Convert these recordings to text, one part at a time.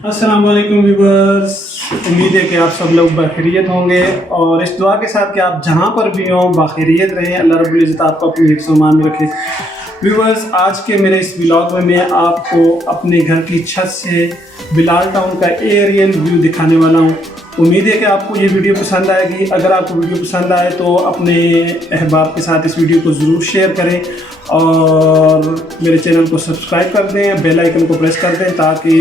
अस्सलाम वालेकुम व्यूअर्स। उम्मीद है कि आप सब लोग बखैरियत होंगे और इस दुआ के साथ कि आप जहाँ पर भी हों बखैरियत रहें। अल्लाह रब्बुल इज़्ज़त आपको अपने हिफ्ज़ व ईमान में रखे। व्यूअर्स, आज के मेरे इस व्लॉग में मैं आपको अपने घर की छत से बिलाल टाउन का एरियल व्यू दिखाने वाला हूँ। उम्मीद है कि आपको ये वीडियो पसंद आएगी। अगर आपको वीडियो पसंद आए तो अपने अहबाब के साथ इस वीडियो को ज़रूर शेयर करें और मेरे चैनल को सब्सक्राइब कर दें, बेल आइकन को प्रेस कर दें ताकि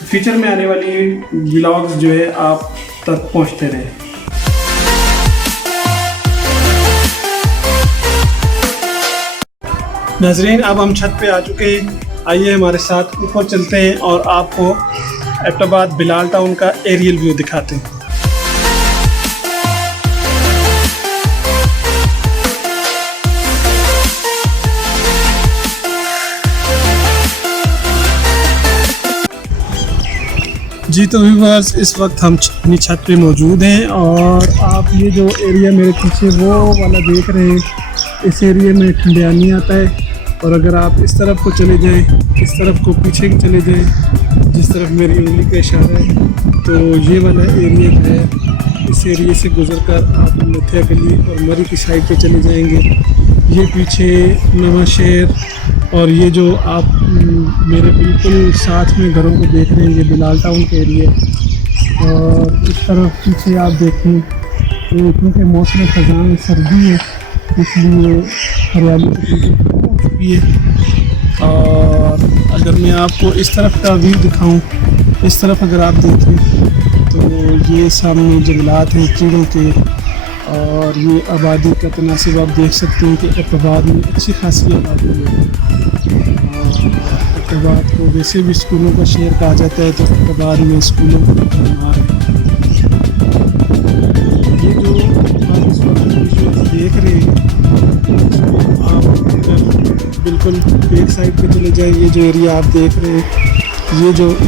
फ्यूचर में आने वाली व्लॉग्स जो है आप तक पहुंचते रहें। नाजरीन, अब हम छत पे आ चुके हैं। आइए हमारे साथ ऊपर चलते हैं और आपको एबटाबाद बिलाल टाउन का एरियल व्यू दिखाते हैं। जी तो व्यूअर्स, इस वक्त हम अपनी छत पे मौजूद हैं और आप ये जो एरिया मेरे पीछे वो वाला देख रहे हैं, इस एरिया में ठंडियानी आता है। और अगर आप इस तरफ को चले जाएं, इस तरफ को पीछे चले जाएं, जिस तरफ मेरी उंगली का इशारा है, तो ये वाला एरिया जो है, इस एरिया से गुजरकर आप नथिया गली और मरी की साइड पे चले जाएंगे। ये पीछे नवा शहर और ये जो आप मेरे बिल्कुल साथ में घरों को देख रहे हैं, ये बिलाल टाउन का एरिया है। और इस तरफ पीछे आप देखें तो क्योंकि मौसम ख़ज़ां है, सर्दी है, इसलिए हरियाली हो चुकी है। और अगर मैं आपको इस तरफ का व्यू दिखाऊं, इस तरफ अगर आप देखें तो ये सामने जंगलात हैं चीड़ों के और ये आबादी का तनासिब आप देख सकते हैं कि एबटाबाद में अच्छी खासी आबादी है। एबटाबाद को वैसे भी स्कूलों का शहर कहा जाता है, तो एबटाबाद में स्कूलों का निर्माण है। ये जो आप इस वक्त देख रहे हैं, आप बिल्कुल बैक साइड पे चले जाए, ये जो एरिया आप देख रहे हैं,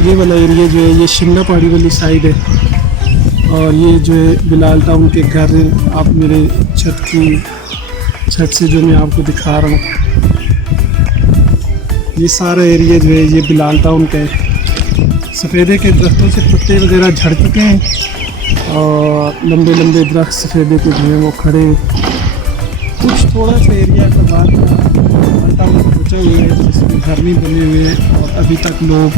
ये वाला एरिया जो है ये शिमला पहाड़ी वाली साइड है। और ये जो है बिलाल टाउन के घर आप मेरे छत से जो मैं आपको दिखा रहा हूँ, ये सारा एरिया जो है ये बिलाल टाउन का है। सफ़ेदे के दरख्तों से पत्ते वगैरह झड़ चुके हैं और लंबे लंबे दरख्त सफ़ेदे के जो हैं वो खड़े हैं। कुछ थोड़ा सा एरिया का बाद बिलाल टाउन को बचा हुआ है जिसमें घर नहीं बने हुए हैं और अभी तक लोग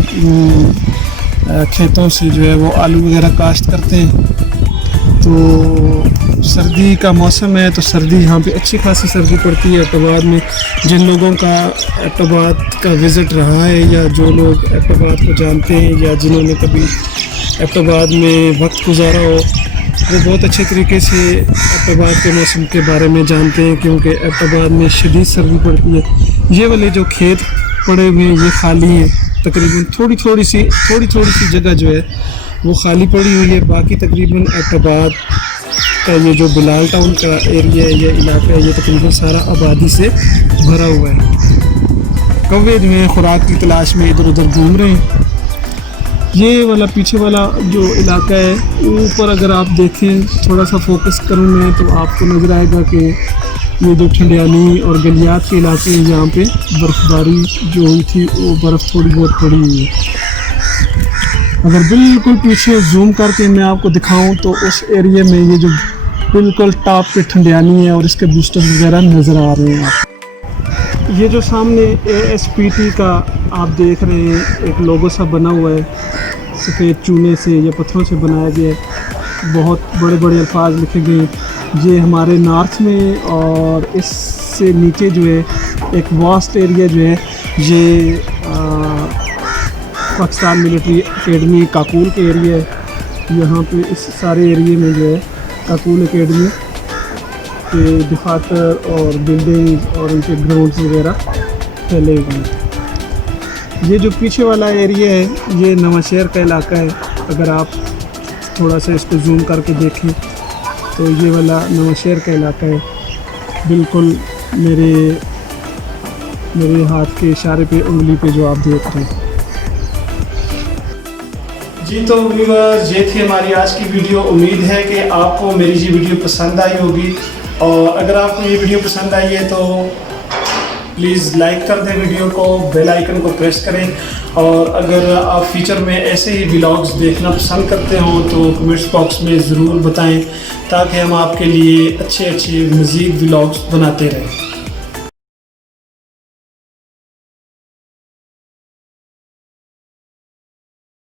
खेतों से जो है वो आलू वगैरह काश्त करते हैं। तो सर्दी का मौसम है, तो सर्दी यहाँ पे अच्छी खासी सर्दी पड़ती है एबटाबाद में। जिन लोगों का एबटाबाद का विज़िट रहा है या जो लोग एबटाबाद को जानते हैं या जिन्होंने कभी एबटाबाद में वक्त गुजारा हो, वो बहुत अच्छे तरीके से एबटाबाद के मौसम के बारे में जानते हैं, क्योंकि एबटाबाद में शदीद सर्दी पड़ती है। ये वाले जो खेत पड़े हुए हैं ये खाली हैं, तकरीबन थोड़ी थोड़ी सी जगह जो है वो खाली पड़ी हुई है। बाकी तकरीबन एबटाबाद का ये जो बिलाल टाउन का एरिया है, ये इलाका है, ये तकरीबन सारा आबादी से भरा हुआ है। कौवे जो हैं खुराक की तलाश में इधर उधर घूम रहे हैं। ये वाला पीछे वाला जो इलाका है, ऊपर अगर आप देखें, थोड़ा सा फोकस करूँ मैं, तो आपको नज़र आएगा कि ये जो ठंडियानी और गलियात के इलाके हैं, यहाँ पे बर्फ़बारी जो हुई थी वो बर्फ़ थोड़ी बहुत पड़ी हुई है। अगर बिल्कुल पीछे जूम करके मैं आपको दिखाऊं तो उस एरिया में ये जो बिल्कुल टॉप पे ठंडियानी है और इसके बूस्टर वगैरह नज़र आ रहे हैं आप। ये जो सामने ASPT का आप देख रहे हैं एक लोगो सा बना हुआ है, सफ़ेद चूने से या पत्थरों से बनाया गया है, बहुत बड़े बड़े अल्फाज लिखे गए हैं। ये हमारे नॉर्थ में और इससे नीचे जो है एक वास्ट एरिया जो है ये पाकिस्तान मिलिट्री एकेडमी काकूल के एरिया है। यहाँ पे इस सारे एरिए में जो है काकूल एकेडमी के दफातर और बिल्डिंग और उनके ग्राउंड्स वगैरह फैले हुए हैं। ये जो पीछे वाला एरिया है ये नवा शहर का इलाका है। अगर आप थोड़ा सा इसको जूम करके देखें तो ये वाला नवा शहर का इलाका है, बिल्कुल मेरे हाथ के इशारे पे उंगली पे जो आप देख रहे हैं। जी तो व्यूअर्स, ये थी हमारी आज की वीडियो। उम्मीद है कि आपको मेरी ये वीडियो पसंद आई होगी और अगर आपको ये वीडियो पसंद आई है तो प्लीज़ लाइक कर दें वीडियो को, बेल आइकन को प्रेस करें। और अगर आप फ्यूचर में ऐसे ही व्लॉग्स देखना पसंद करते हो तो कमेंट्स बॉक्स में ज़रूर बताएं, ताकि हम आपके लिए अच्छे अच्छे मज़ीद व्लॉग्स बनाते रहें।